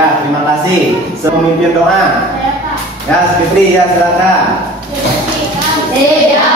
Ya, terima kasih. Pemimpin doa. Ya, Fitri, ya silakan. Iya.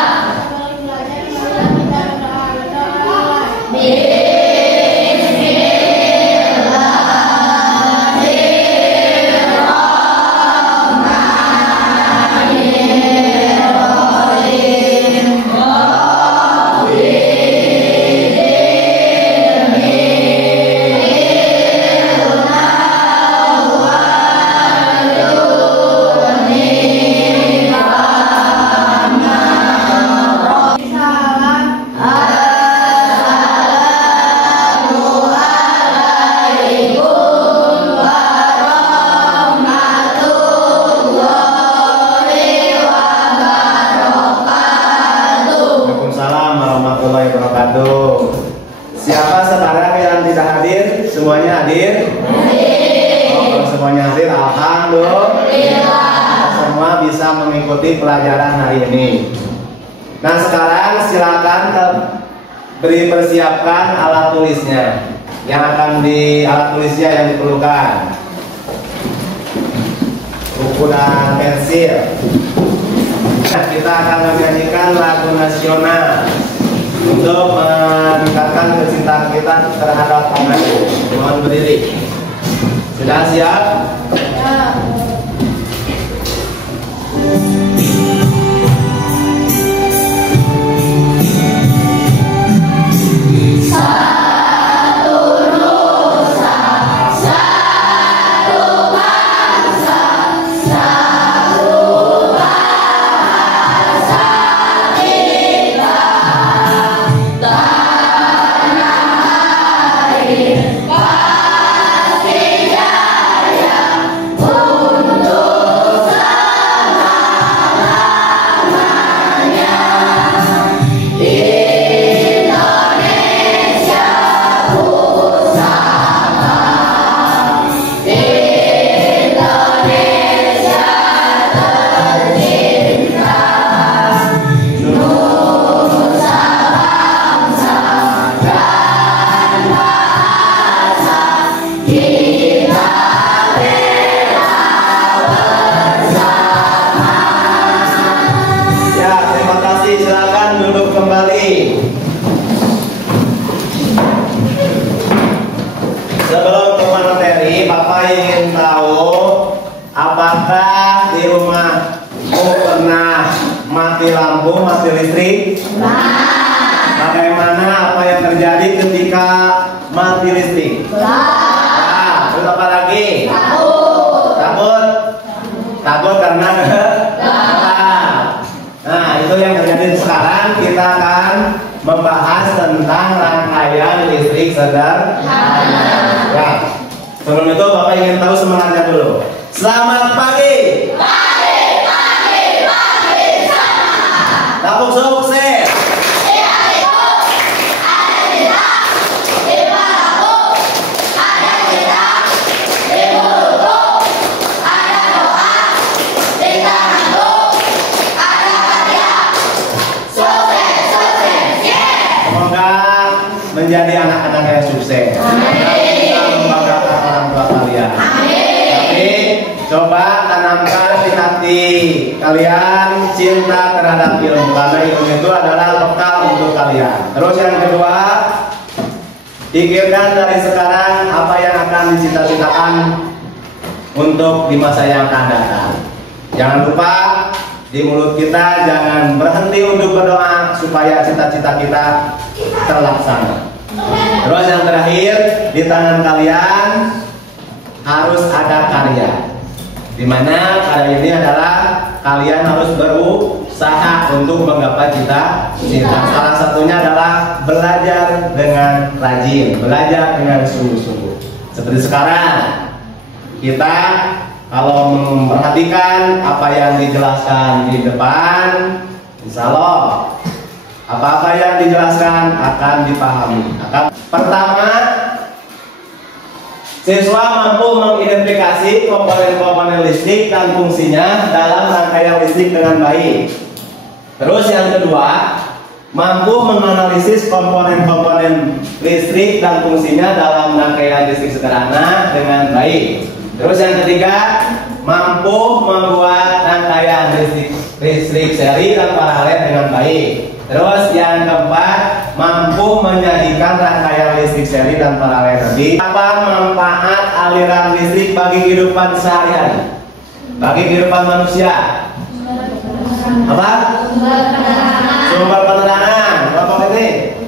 Siapa sekarang yang tidak hadir? Semuanya hadir? Oh, kalau semuanya hadir, alhamdulillah. Semua bisa mengikuti pelajaran hari ini. Nah, sekarang silakan persiapkan alat tulisnya. Yang akan alat tulisnya yang diperlukan buku dan pensil. Nah, kita akan menyanyikan lagu nasional untuk meningkatkan kecintaan kita terhadap tanah. Mohon berdiri. Sudah siap? Ya. Silakan duduk kembali. Sebelum ke materi, Bapak ingin tahu apakah di rumahmu pernah mati lampu, mati listrik? Bagaimana apa yang terjadi ketika mati listrik? Terus apa lagi? Takut. Takut karena nah, itu yang terjadi. Sekarang kita akan membahas tentang rangkaian listrik sederhana. Ya. Sebelum itu Bapak ingin tahu semangatnya dulu. Selamat pagi. Pagi, pagi, pagi, semangat. Tabung sukses. Menjadi anak-anak yang sukses. Kita membanggakan orang tua kalian. Tapi coba tanamkan di hati kalian cinta terhadap ilmu, karena ilmu itu adalah bekal untuk kalian. Terus yang kedua, pikirkan dari sekarang apa yang akan dicita-citakan untuk di masa yang akan datang. Jangan lupa di mulut kita jangan berhenti untuk berdoa supaya cita-cita kita terlaksana. Terus yang terakhir, di tangan kalian harus ada karya, dimana karya ini adalah kalian harus berusaha untuk menggapai cita-cita. Salah satunya adalah belajar dengan rajin, belajar dengan sungguh-sungguh. Seperti sekarang kita kalau memperhatikan apa yang dijelaskan di depan, insya Allah apa-apa yang dijelaskan akan dipahami. Pertama, siswa mampu mengidentifikasi komponen-komponen listrik dan fungsinya dalam rangkaian listrik dengan baik. Terus yang kedua, mampu menganalisis komponen-komponen listrik dan fungsinya dalam rangkaian listrik sederhana dengan baik. Terus yang ketiga, mampu membuat rangkaian listrik seri dan paralel dengan baik. Terus yang keempat, mampu menjadikan rangkaian listrik seri dan paralel tadi. Apa manfaat aliran listrik bagi kehidupan sehari-hari? Bagi kehidupan manusia? Apa? Sumber penerangan. Apa ini?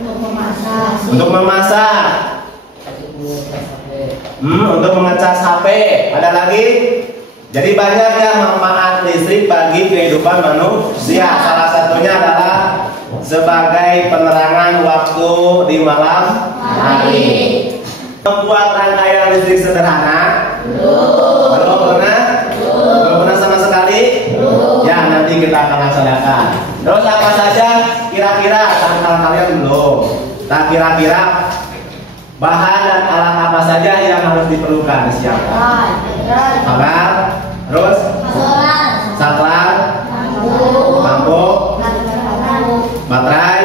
Untuk memasak. Untuk mengecas HP. Ada lagi? Jadi banyak ya manfaat listrik bagi kehidupan manusia. Salah satunya adalah sebagai penerangan waktu di malam hari. Membuat rangkaian listrik sederhana? Belum pernah? Belum pernah sama sekali? Ya, nanti kita akan laksanakan. Terus apa saja kira-kira tantangan kalian belum? Nah, kira-kira bahan dan alat apa saja yang harus diperlukan disiapkan? Alat, terus saklar, lampu, baterai,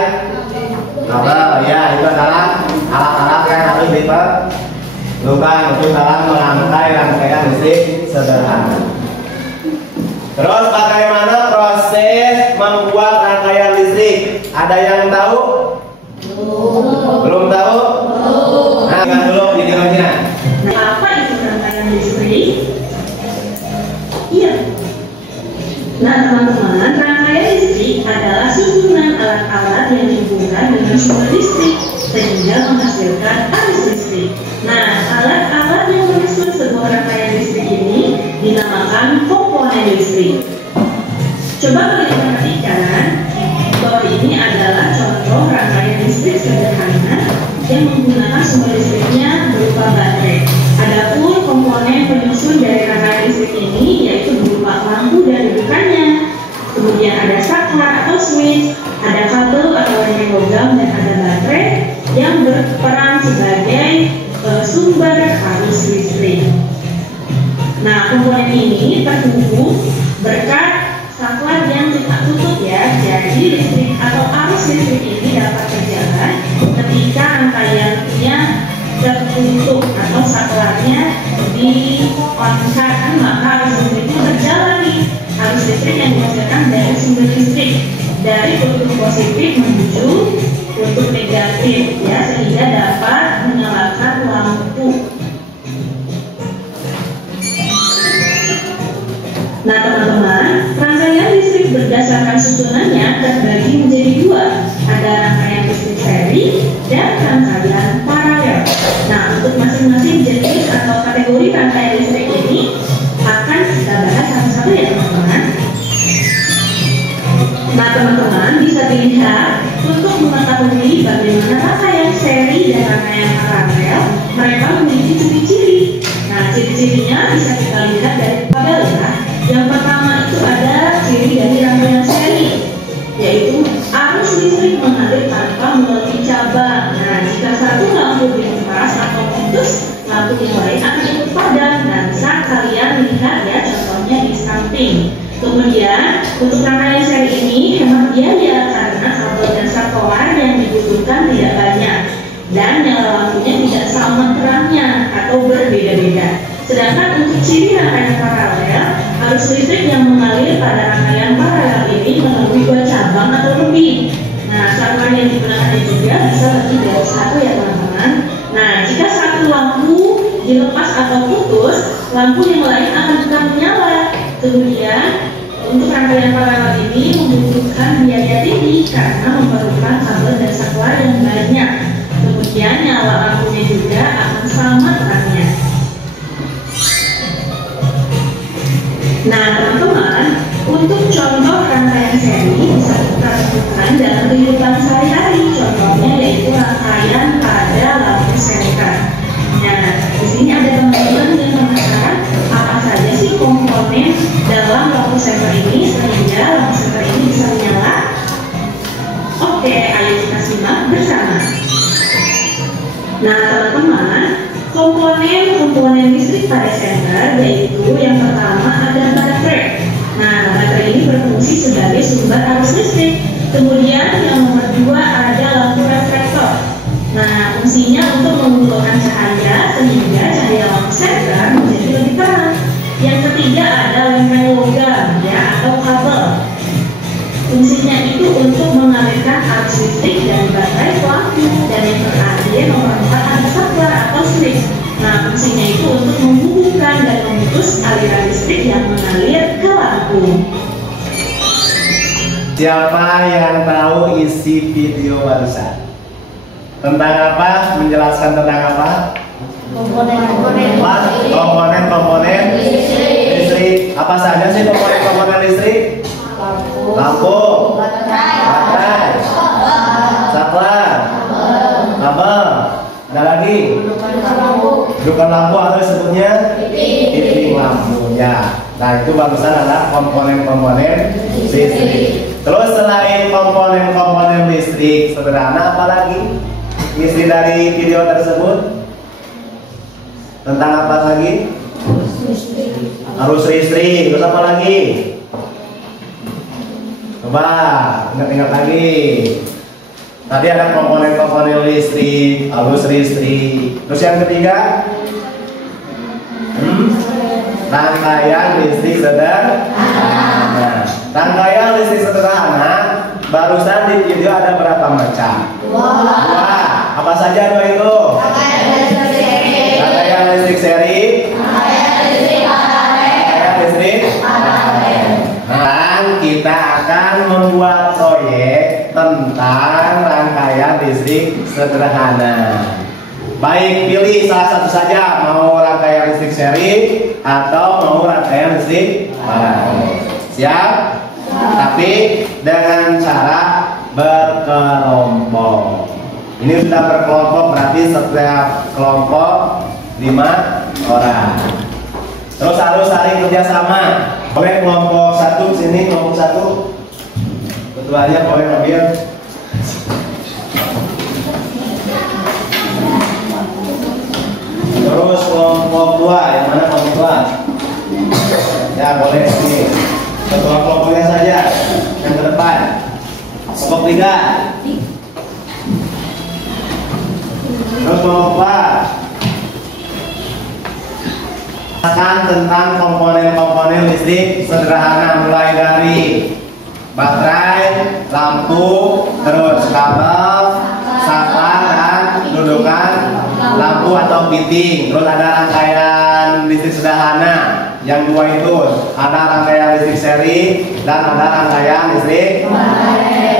kabel. Ya, itu adalah alat-alat yang harus diperlukan untuk dalam merangkai rangkaian listrik sederhana. Terus bagaimana proses membuat rangkaian listrik? Ada yang tahu? Belum tahu? Nah, lihat dulu videonya. Apa itu rangkaian listrik? Iya. Nah, teman-teman, rangkaian listrik adalah susunan alat-alat yang dihubungkan dengan sumber listrik sehingga menghasilkan arus listrik. Nah, alat-alat yang menyusun sebuah rangkaian listrik ini dinamakan komponen listrik. Coba kalian perhatikan bahwa ini adalah contoh rangkaian listrik sederhana yang menggunakan sumber listriknya berupa baterai. Adapun komponen penyusun dari rangkaian listrik ini yaitu berupa lampu dan dudukannya. Kemudian ada saklar atau switch, ada kabel atau rangkaian logam, dan ada baterai yang berperan sebagai sumber arus listrik. Nah, komponen ini terhubung berkat saklar yang tidak tutup ya. Jadi listrik atau arus listrik ini dapat berjalan ketika rangkaiannya tertutup atau saklarnya di-on-kan, maka arus listrik itu berjalan nih. Arus listrik yang dihasilkan dari sumber listrik dari kutub positif menuju kutub negatif ya, sehingga dapat menyalakan lampu. Nah, teman-teman, rangkaian listrik berdasarkan susunannya terbagi menjadi dua. Ada rangkaian listrik seri dan rangkaian paralel. Nah, untuk masing-masing jenis atau kategori rangkaian listrik ini akan kita bahas satu-satu ya, teman-teman. Nah, teman-teman bisa dilihat untuk mengetahui bagaimana rangkaian seri dan rangkaian paralel, mereka memiliki ciri-ciri. Nah, ciri-cirinya bisa kita lihat dari tabel ya. Yang pertama itu ada ciri dari rangkaian seri, yaitu arus listrik mengalir tanpa melalui cabang. Nah, jika satu lampu dilepas atau putus, lampu yang lain akan ikut padam. Nah, bisa kalian lihat ya contohnya di samping. Kemudian untuk rangkaian seri ini hemat biaya karena kabel dan saklar yang dibutuhkan tidak banyak dan nyala lampunya tidak sama terangnya atau berbeda-beda. Sedangkan untuk ciri rangkaian paralel, arus listrik yang mengalir pada rangkaian paralel ini melalui dua cabang atau lebih. Nah, saklar yang digunakan juga bisa lebih dari satu ya, teman-teman. Nah, jika satu lampu dilepas atau putus, lampu yang lain akan tetap menyala. Kemudian untuk rangkaian paralel ini membutuhkan biaya tinggi karena memerlukan kabel dan saklar yang banyak. Kemudian nyala lampunya juga akan sama terangnya. Nah, teman-teman, untuk contoh rangkaian seri bisa kita lakukan dalam kehidupan sehari-hari. Contohnya yaitu rangkaian pada lampu senter. Nah, di sini ada teman-teman yang penasaran apa saja sih komponen dalam lampu senter ini sehingga lampu senter ini bisa menyala. Oke, ayo kita simak bersama. Nah, teman-teman, komponen listrik pada senter yaitu yang pertama ada baterai. Nah, baterai ini berfungsi sebagai sumber arus listrik. Kemudian yang nomor dua ada lampu reflektor. Nah, fungsinya untuk mengumpulkan cahaya sehingga cahaya lampu senter menjadi lebih terang. arus listrik dan baterai pelaku. Dan yang terakhir nomor 4 ada saklar atau switch. Nah, fungsinya itu untuk menghubungkan dan memutus aliran listrik yang mengalir ke lampu. Siapa yang tahu isi video barusan? Tentang apa? Menjelaskan tentang apa? Komponen listrik. Apa saja sih komponen listrik? Lampu, baterai, saklar, kabel. Ada lagi? Bukan lampu atau disebutnya titik lampunya. Nah, itu barusan adalah komponen-komponen listrik. Terus selain komponen-komponen listrik sederhana, apa lagi isi dari video tersebut? Tentang apa lagi? Arus listrik. Terus apa lagi? Coba ingat-ingat lagi. Tadi ada komponen-komponen listrik, arus listrik. Terus yang ketiga, rangkaian listrik sederhana. Rangkaian listrik sederhana barusan di video ada berapa macam? Dua. Apa saja dua itu? Rangkaian listrik seri, rangkaian listrik. Dan kita akan membuat proyek tentang rangkaian listrik sederhana. Baik, pilih salah satu saja, mau rangkaian listrik seri atau mau rangkaian listrik paralel. Siap? Tapi dengan cara berkelompok. Ini sudah berkelompok, berarti setiap kelompok 5 orang. Terus harus saling kerjasama. Boleh kelompok satu sini, kelompok satu. Ketuanya boleh ambil. Terus kelompok 2, yang mana kelompok 2? Ya boleh sini. Ketua kelompoknya saja yang ke depan. Kelompok 3. Terus kelompok 4. Tentang komponen-komponen listrik sederhana, mulai dari baterai, lampu, terus kabel, saklar dan dudukan lampu atau fitting. Terus ada rangkaian listrik sederhana, yang dua itu ada rangkaian listrik seri dan ada rangkaian listrik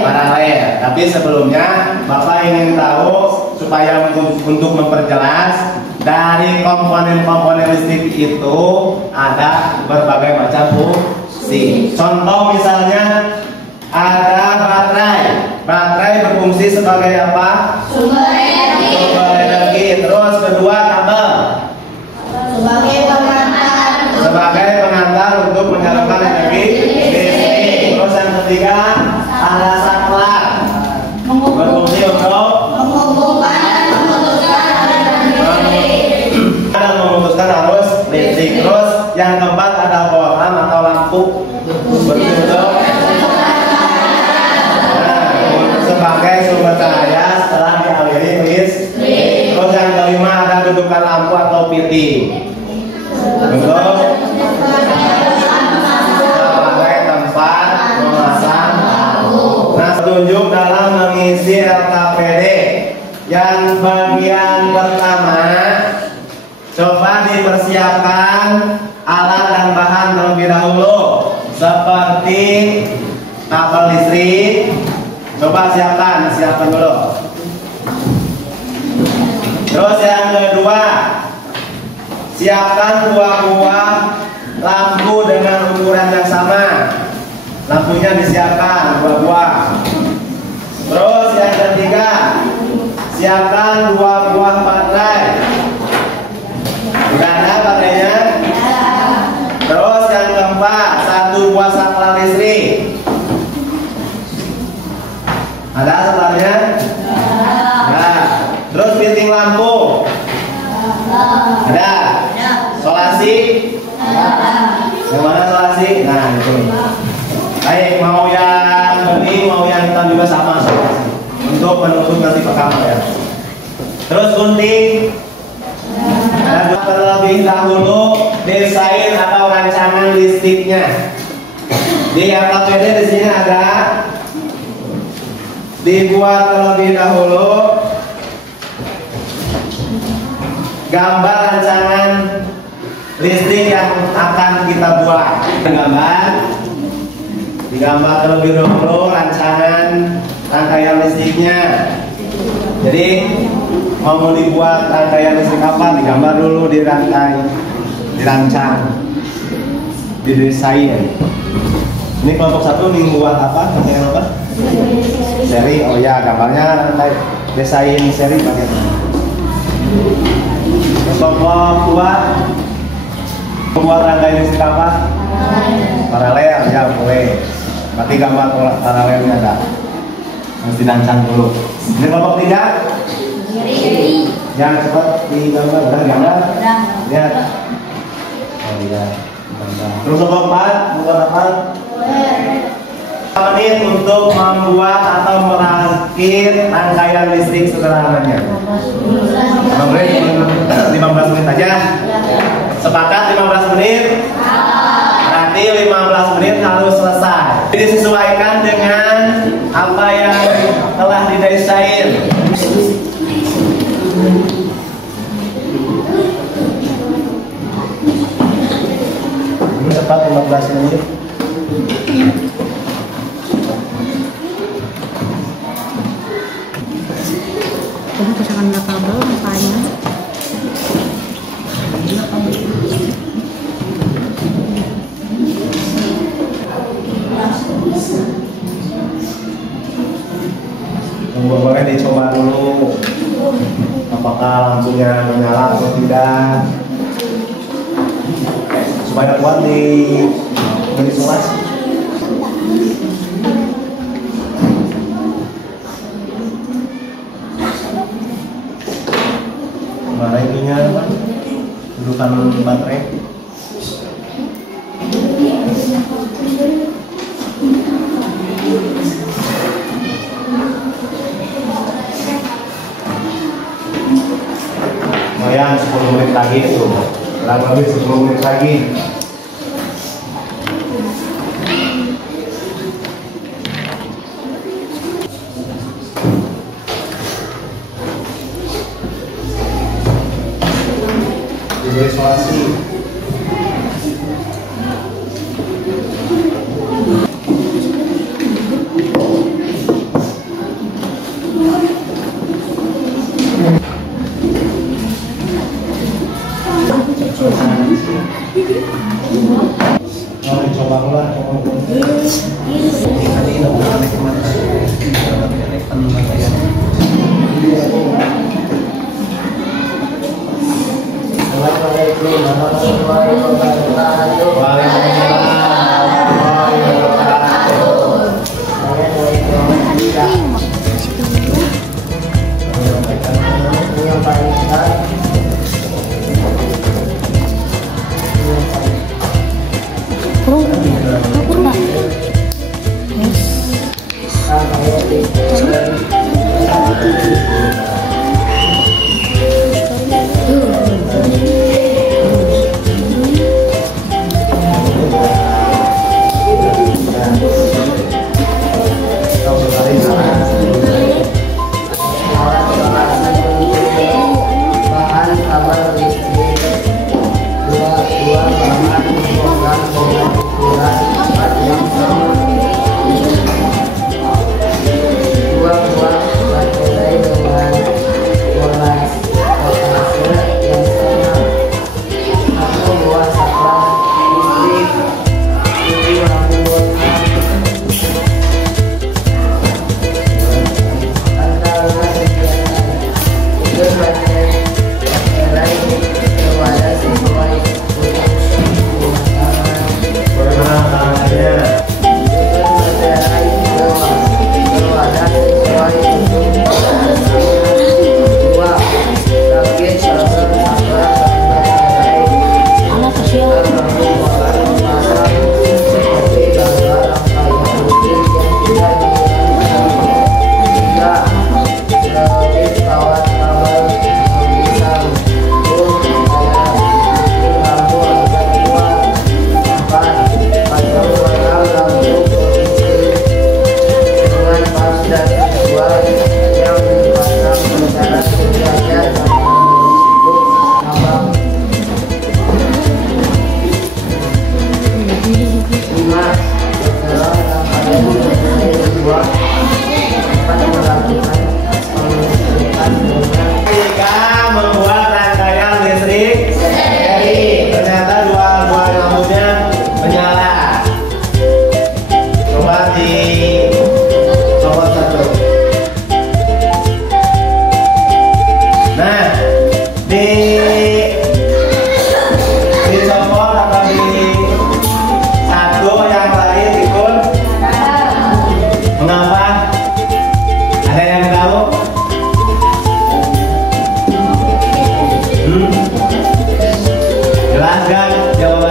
paralel. Tapi sebelumnya Bapak ingin tahu supaya untuk memperjelas, dari komponen-komponen listrik itu ada berbagai macam fungsi. Contoh misalnya ada baterai. Baterai berfungsi sebagai apa? Sumber energi. Sumber energi. Terus kedua, kabel Sebagai pengantar. sebagai pengantar untuk menyalurkan energi listrik. Terus yang ketiga ada saklar. Berfungsi untuk Menghubungkan dan memutuskan aliran listrik. dan memutuskan arus listrik. Terus yang keempat ada bohlam atau lampu. Berfungsi untuk sebagai sumber cahaya setelah dialiri listrik. Terus yang kelima ada dudukan lampu atau fitting untuk sebagai tempat memasang lampu. Nah, petunjuk dalam mengisi LKPD. Yang bagian pertama, coba dipersiapkan alat dan bahan terlebih dahulu, seperti kabel listrik. Coba siapkan dulu. Terus yang kedua, siapkan 2 buah lampu dengan ukuran yang sama. Lampunya disiapkan 2 buah. Terus yang ketiga, siapkan 2 buah baterai. Sudah ada baterainya? Terus yang keempat, 1 buah saklar listrik. Ada saklarnya? Nah, terus fitting lampu. Ada? Solasi? Yang mana solasi? Nah, itu. Baik, mau yang ini, mau yang hitam juga sama solasi. Untuk menutup nanti ke kamar ya. Terus gunting. Dan terlebih dahulu desain atau rancangan listriknya. Di LKPD di sini ada dibuat terlebih dahulu gambar rancangan listrik yang akan kita buat. Digambar terlebih dahulu rancangan rangkaian listriknya. Jadi mau dibuat rangkaian listrik apa, digambar dulu, dirancang, didesain. Ini kelompok 1 nih buat apa? Rangkaian apa? Seri. Oh ya, gambarnya rantai desain seri bagaimana? Kelompok 2 buat rangkaian listrik apa? Paralel, ya boleh. Berarti gambar paralelnya ada. Harus dirancang dulu. Ini kelompok 3. Yang cepat digambar, gambar. Lihat. Oh iya. Terus kelompok 4 buat apa? Menit untuk membuat atau merakit rangkaian listrik sederhananya. 15 menit aja. Sepakat 15 menit? Berarti 15 menit harus selesai. Disesuaikan dengan apa yang telah didesain. Ini cepat 15 menit. Jadi pasangan kabel rangkaian. Boleh dicoba dulu apakah lampunya menyala atau tidak, supaya kuat diisolasi. Mana ininya apa? Dudukan baterai. Lumayan 10 menit lagi itu, kurang lebih 10 menit lagi. Isolasi. Coba ulang.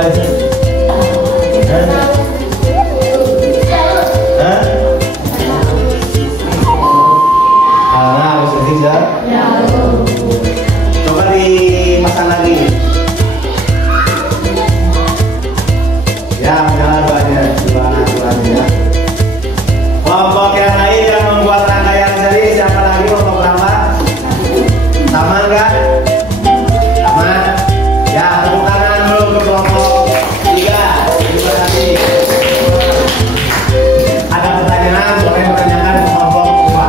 aja. Hah? Karena harus ya. Coba dipasang lagi. Ya, jangan banyak ya. Kelompok yang lain yang membuat rangkaian seri siapa lagi? Kelompok berapa? Sama enggak? Sama. Ya, tepuk tangan dulu ke kelompok 3. Terima kasih. Ada pertanyaan, boleh bertanyakan ke kelompok 2.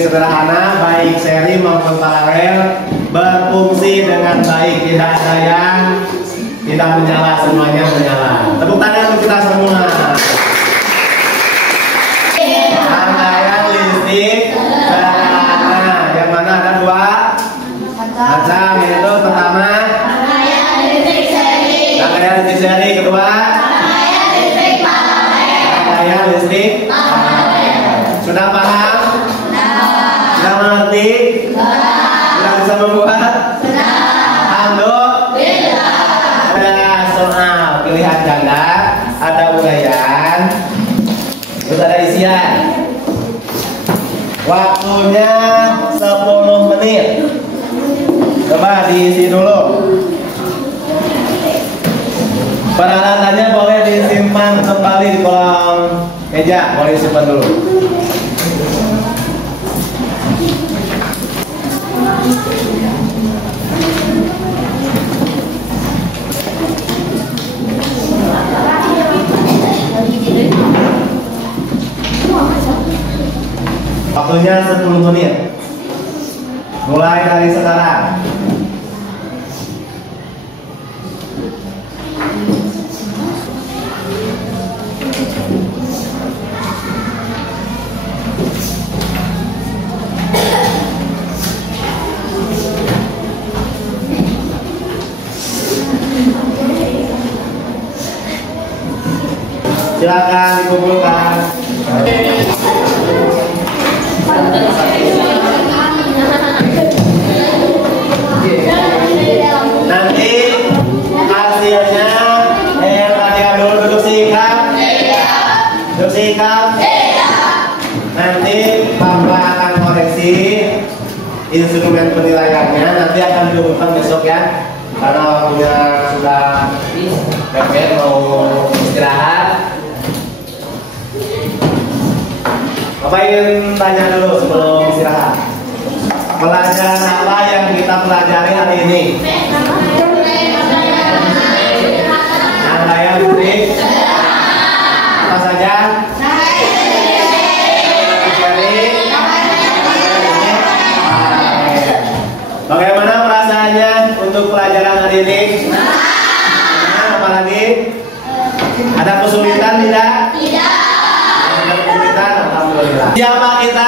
Sederhana, baik seri maupun paralel, berfungsi dengan baik, tidak ada yang tidak menyala, semuanya menyala. Tepuk tangan untuk kita semua. Rangkaian listrik sederhana, yang mana ada 2 macam, yaitu pertama rangkaian listrik seri, kedua rangkaian listrik paralel. Sudah paham? Sudah mengerti? Sudah bisa membuat? Alhamdulillah. Ada soal pilihan ganda, ada uraian, terus ada isian. Waktunya 10 menit. diisi dulu. Peralatannya boleh disimpan kembali di kolong meja, boleh disimpan dulu. Waktunya 10 menit. Mulai dari sekarang. Silakan dikumpulkan. Nanti hasilnya perhatikan dulu, duduk sikap. Duduk sikap. Nanti Bapak akan koreksi instrumen penilaiannya. Nanti akan diumumkan besok ya. Karena waktunya sudah mepet, mau istirahat. Bapak ingin tanya dulu sebelum istirahat. Pelajaran apa yang kita pelajari hari ini? Rangkaian musik. Apa saja? Bagaimana perasaannya untuk pelajaran hari ini? Apa lagi? Ada kesulitan tidak? Tidak. Ada kesulitan, alhamdulillah. Siapa kita